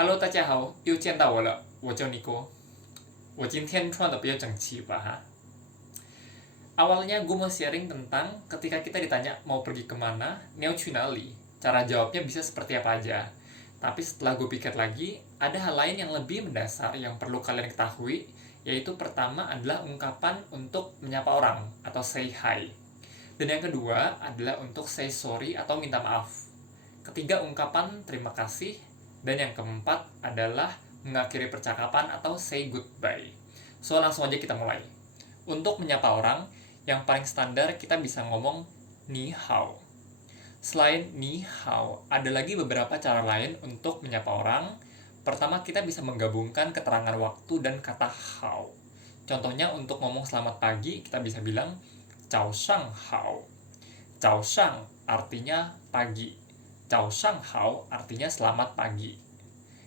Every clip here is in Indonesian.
Hello，大家好，又见到我了，我叫 Nico。我今天穿的比较整齐吧ha? Awalnya gue mau sharing tentang ketika kita ditanya mau pergi kemana, neo cunali. Cara jawabnya bisa seperti apa aja. Tapi setelah gue pikir lagi, ada hal lain yang lebih mendasar yang perlu kalian ketahui, yaitu pertama adalah ungkapan untuk menyapa orang atau say hi. Dan yang kedua adalah untuk say sorry atau minta maaf. Ketiga ungkapan terima kasih. Dan yang keempat adalah mengakhiri percakapan atau say goodbye. So langsung aja kita mulai. Untuk menyapa orang, yang paling standar kita bisa ngomong ni hao. Selain ni hao, ada lagi beberapa cara lain untuk menyapa orang. Pertama, kita bisa menggabungkan keterangan waktu dan kata hao. Contohnya untuk ngomong selamat pagi, kita bisa bilang Zhao shang hao. Zhao shang artinya pagi. Zhao shang hao artinya selamat pagi.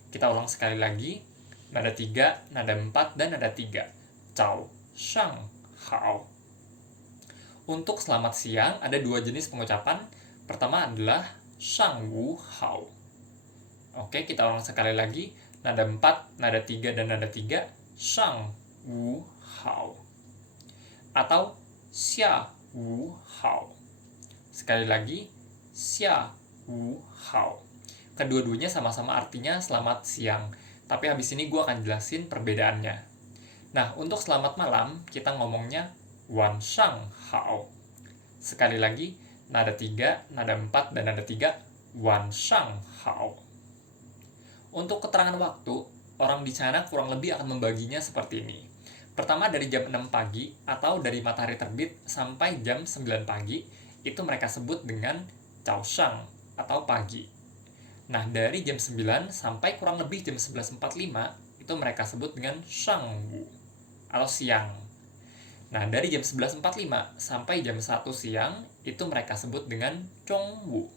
Kita ulang sekali lagi. Nada 3, nada 4, dan nada 3. Zhao shang hao. Untuk selamat siang, ada dua jenis pengucapan. Pertama adalah shang wu hao. Oke, kita ulang sekali lagi. Nada 4, nada 3, dan nada 3. Shang wu hao. Atau xia wu hao. Sekali lagi, xia wu hao. Kedua-duanya sama-sama artinya selamat siang, tapi habis ini gue akan jelasin perbedaannya. Nah, untuk selamat malam, kita ngomongnya wan shang hao. Sekali lagi, nada 3, nada 4, dan nada 3, wan shang hao. Untuk keterangan waktu, orang di China kurang lebih akan membaginya seperti ini. Pertama, dari jam 6 pagi atau dari matahari terbit sampai jam 9 pagi, itu mereka sebut dengan zhao shang atau pagi. Nah, dari jam 9 sampai kurang lebih jam 11.45 itu mereka sebut dengan shangwu atau siang. Nah, dari jam 11.45 sampai jam 1 siang itu mereka sebut dengan zhongwu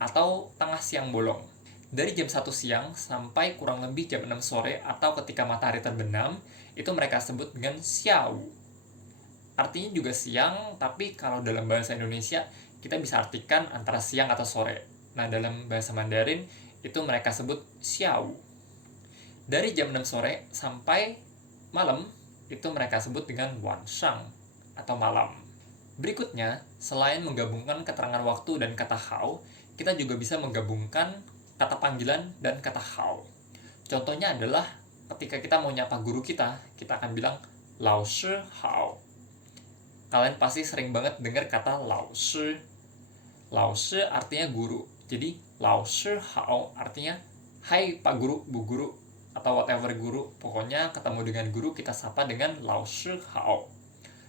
atau tengah siang bolong. Dari jam 1 siang sampai kurang lebih jam 6 sore atau ketika matahari terbenam itu mereka sebut dengan xiawu. Artinya juga siang, tapi kalau dalam bahasa Indonesia kita bisa artikan antara siang atau sore. Nah, dalam bahasa Mandarin itu mereka sebut xiawu. Dari jam 6 sore sampai malam itu mereka sebut dengan wanshang atau malam. Berikutnya, selain menggabungkan keterangan waktu dan kata hao, kita juga bisa menggabungkan kata panggilan dan kata hao. Contohnya adalah ketika kita mau nyapa guru kita akan bilang lao shi hao. Kalian pasti sering banget dengar kata lao shi. Lao shi artinya guru. Jadi lao shi hao artinya hai pak guru, bu guru, atau whatever guru. Pokoknya ketemu dengan guru kita sapa dengan lao shi hao.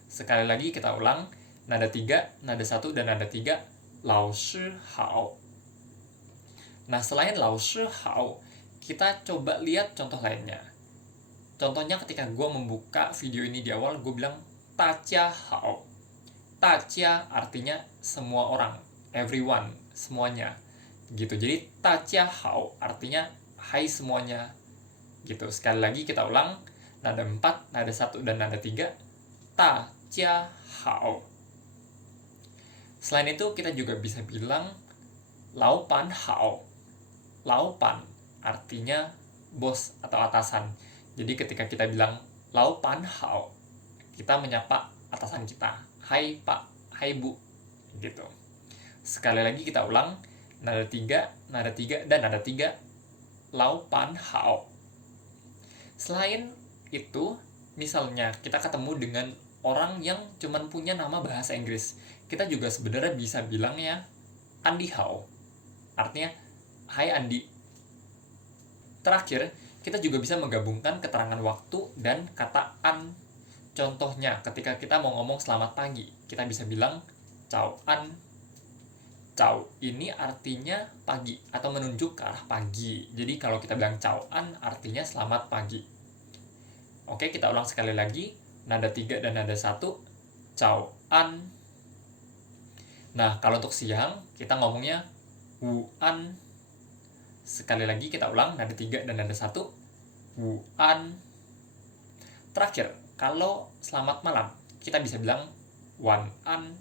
Sekali lagi kita ulang. Nada 3, nada 1, dan nada 3. Lao shi hao. Nah, selain lao shi hao, kita coba lihat contoh lainnya. Contohnya ketika gue membuka video ini di awal, gue bilang tajia hao. Tajia artinya semua orang, everyone, semuanya. Gitu. Jadi tajia hao artinya hai semuanya. Gitu. Sekali lagi kita ulang. Nada 4, nada 1, dan nada 3. Tajia hao. Selain itu kita juga bisa bilang laupan hao. Laupan artinya bos atau atasan. Jadi ketika kita bilang laupan hao, kita menyapa atasan kita. Hai pak, hai bu. Gitu. Sekali lagi kita ulang. Nada 3, nada 3, dan nada 3. Laupan hao. Selain itu, misalnya kita ketemu dengan orang yang cuman punya nama bahasa Inggris, kita juga sebenarnya bisa bilangnya Andi hao. Artinya, hai Andi. Terakhir, kita juga bisa menggabungkan keterangan waktu dan kata an. Contohnya, ketika kita mau ngomong selamat pagi, kita bisa bilang Zhao an. Zhao ini artinya pagi atau menunjuk ke arah pagi. Jadi kalau kita bilang Zhao an artinya selamat pagi. Oke, kita ulang sekali lagi. Nada 3 dan nada 1. Zhao an. Nah, kalau untuk siang kita ngomongnya wu an. Sekali lagi kita ulang. Nada 3 dan nada 1. Wu an. Terakhir, kalau selamat malam kita bisa bilang wan an.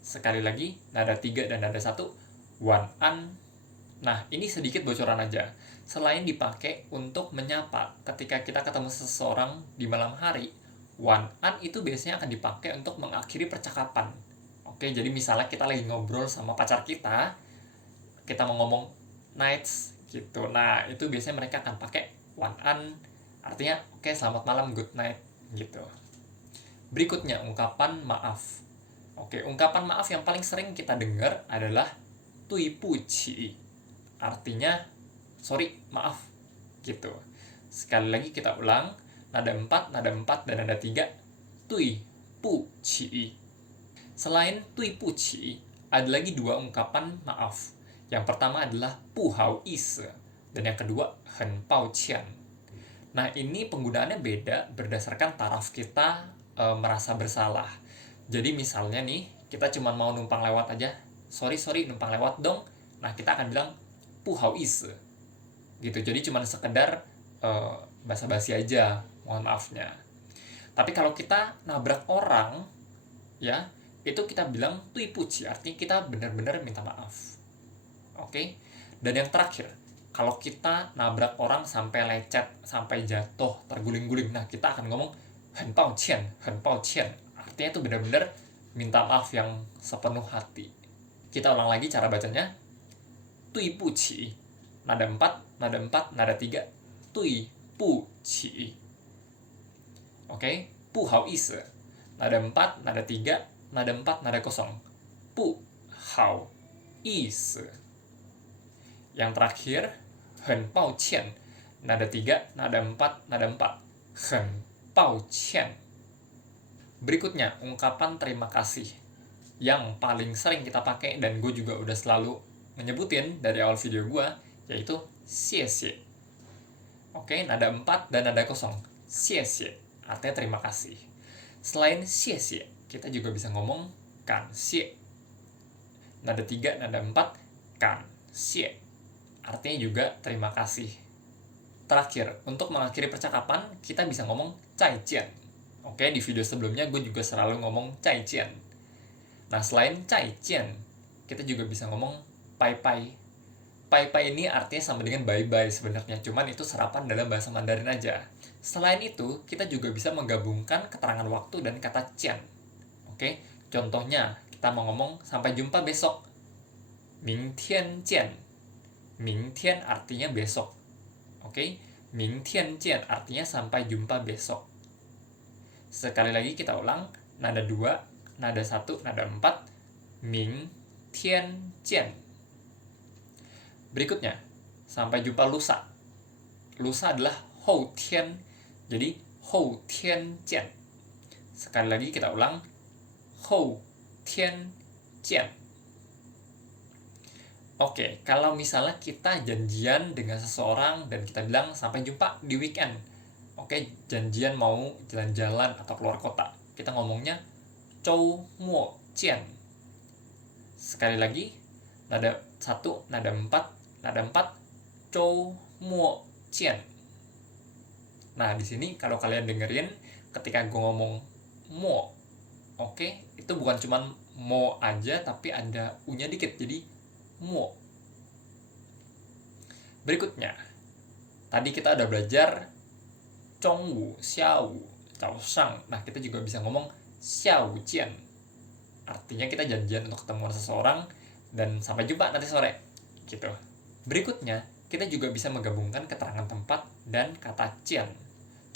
Sekali lagi, nada 3 dan nada 1. Wan an. Nah, ini sedikit bocoran aja. selain dipakai untuk menyapa ketika kita ketemu seseorang di malam hari, wan an itu biasanya akan dipakai untuk mengakhiri percakapan. Oke, jadi misalnya kita lagi ngobrol sama pacar kita mau ngomong nights gitu. Nah, itu biasanya mereka akan pakai wan an, artinya oke, selamat malam, good night gitu. Berikutnya, ungkapan maaf. Oke, ungkapan maaf yang paling sering kita dengar adalah tui puci, artinya sorry, maaf gitu. Sekali lagi kita ulang, nada 4, dan nada 3, tui puci. Selain tui puci, ada lagi 2 ungkapan maaf. Yang pertama adalah pu hao ise, dan yang kedua hen pao qian. Nah, ini penggunaannya beda berdasarkan taraf kita merasa bersalah. Jadi misalnya nih, kita cuma mau numpang lewat aja, sorry numpang lewat dong. Nah, kita akan bilang pu hao ise gitu. Jadi cuma sekedar basa-basi aja, mohon maafnya. Tapi kalau kita nabrak orang, ya, itu kita bilang tui puci, artinya kita benar-benar minta maaf. Oke? Dan yang terakhir, kalau kita nabrak orang sampai lecet, sampai jatuh, terguling-guling, nah kita akan ngomong hen pao qian, artinya itu benar-benar minta maaf yang sepenuh hati. Kita ulang lagi cara bacanya, tui puci, nada 4, nada 3, tui puci. Oke? Pu hao ise, nada 4, nada 3, nada 4, nada kosong, pu hao ise. Yang terakhir, hen pao qian, nada 3, nada 4, hen pao qian. Berikutnya, ungkapan terima kasih yang paling sering kita pakai, dan gue juga udah selalu menyebutin dari awal video gue, yaitu xie xie. Oke, nada 4 dan nada kosong, xie xie, artinya terima kasih. Selain xie xie, kita juga bisa ngomong kan xie. Nada 3, nada 4, kan xie, artinya juga terima kasih. Terakhir, untuk mengakhiri percakapan, kita bisa ngomong cai jian. Oke, di video sebelumnya gue juga selalu ngomong cai jian. Nah, selain cai jian, kita juga bisa ngomong pai pai. Pai pai ini artinya sama dengan bye bye sebenarnya, cuman itu serapan dalam bahasa Mandarin aja. Selain itu, kita juga bisa menggabungkan keterangan waktu dan kata jian. Oke, contohnya kita mau ngomong sampai jumpa besok, ming tian jian. Ming tian artinya besok. Oke, ming tian jian artinya sampai jumpa besok. Sekali lagi kita ulang, nada 2, nada 1, nada 4, ming tian jian. Berikutnya, sampai jumpa lusa. Lusa adalah hou tian, jadi hou tian jian. Sekali lagi kita ulang, hou tian jian. Oke, kalau misalnya kita janjian dengan seseorang dan kita bilang sampai jumpa di weekend. Oke, janjian mau jalan-jalan atau keluar kota. Kita ngomongnya zhou mo jian. Sekali lagi, nada 1, nada 4, zhou mo jian. Nah, di sini kalau kalian dengerin ketika gue ngomong mo, oke, itu bukan cuman mo aja, tapi ada u-nya dikit, jadi mo. Berikutnya, tadi kita udah belajar zhongwu, xiaowu, zaoshang. Nah, kita juga bisa ngomong xiao jian. Artinya kita janjian untuk ketemu seseorang dan sampai jumpa nanti sore. Gitu. Berikutnya, kita juga bisa menggabungkan keterangan tempat dan kata jian.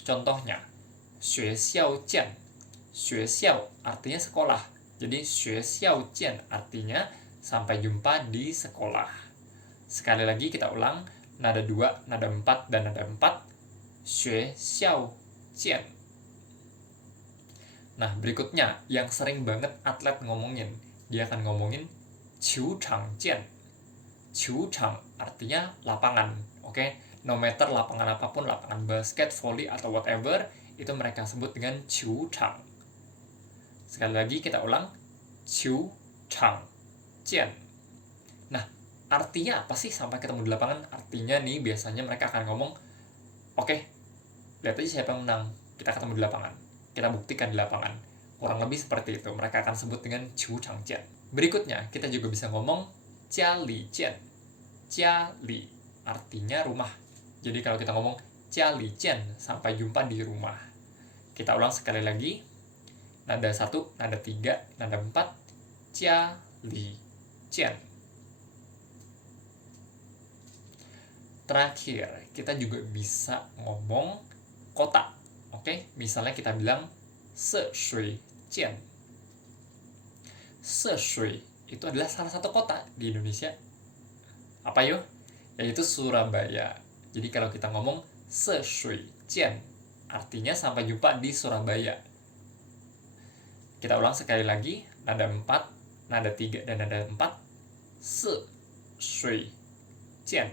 Contohnya, xue xiao jian. Xue xiao artinya sekolah. Jadi xue xiao jian artinya sampai jumpa di sekolah. Sekali lagi kita ulang, nada 2, nada 4, dan nada 4, xue xiao jian. Nah, berikutnya yang sering banget atlet ngomongin, dia akan ngomongin qiu chang jian. Qiu chang artinya lapangan. Oke, no matter lapangan apapun, lapangan basket, volley, atau whatever, itu mereka sebut dengan qiu chang. Sekali lagi kita ulang, qiu chang jian. Nah, artinya apa sih sampai ketemu di lapangan? Artinya nih biasanya mereka akan ngomong, oke, lihat aja siapa yang menang, kita ketemu di lapangan, kita buktikan di lapangan. Kurang lebih seperti itu, mereka akan sebut dengan qiu chang jian. Berikutnya, kita juga bisa ngomong jia li jian. Jia li artinya rumah, Jadi kalau kita ngomong jia li jian, sampai jumpa di rumah. Kita ulang sekali lagi. Nada 1, nada 3, nada 4. Jia li jian. Terakhir, kita juga bisa ngomong kota. Oke, misalnya kita bilang se shui jian. Se shui itu adalah salah satu kota di Indonesia. Apa yuk? Yaitu Surabaya. Jadi kalau kita ngomong se shui jian, artinya sampai jumpa di Surabaya. Kita ulang sekali lagi, nada 4, nada 3, dan nada 4. Se shui jian.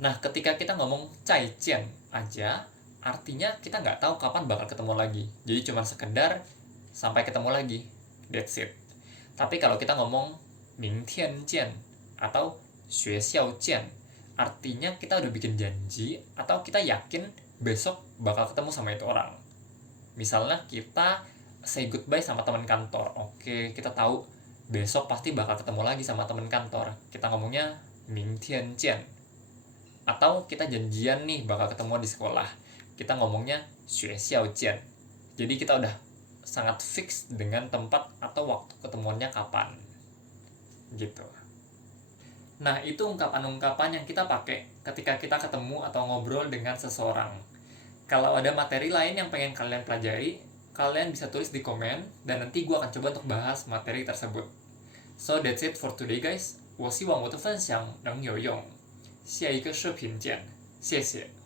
Nah, ketika kita ngomong cai jian aja, artinya kita nggak tahu kapan bakal ketemu lagi. Jadi cuma sekedar sampai ketemu lagi. That's it. Tapi kalau kita ngomong ming tian jian atau xue xiao jian, artinya kita udah bikin janji atau kita yakin besok bakal ketemu sama itu orang. Misalnya kita say goodbye sama teman kantor. Oke, kita tahu besok pasti bakal ketemu lagi sama teman kantor. Kita ngomongnya ming tian jian. Atau kita janjian nih bakal ketemu di sekolah. Kita ngomongnya xue xiao jian. Jadi kita udah sangat fix dengan tempat atau waktu ketemuannya kapan. Gitu. Nah, itu ungkapan-ungkapan yang kita pakai ketika kita ketemu atau ngobrol dengan seseorang. Kalau ada materi lain yang pengen kalian pelajari, kalian bisa tulis di komen, dan nanti gue akan coba untuk bahas materi tersebut. So that's it for today, guys. 我希望我的分享能有用。下一个视频见，谢谢。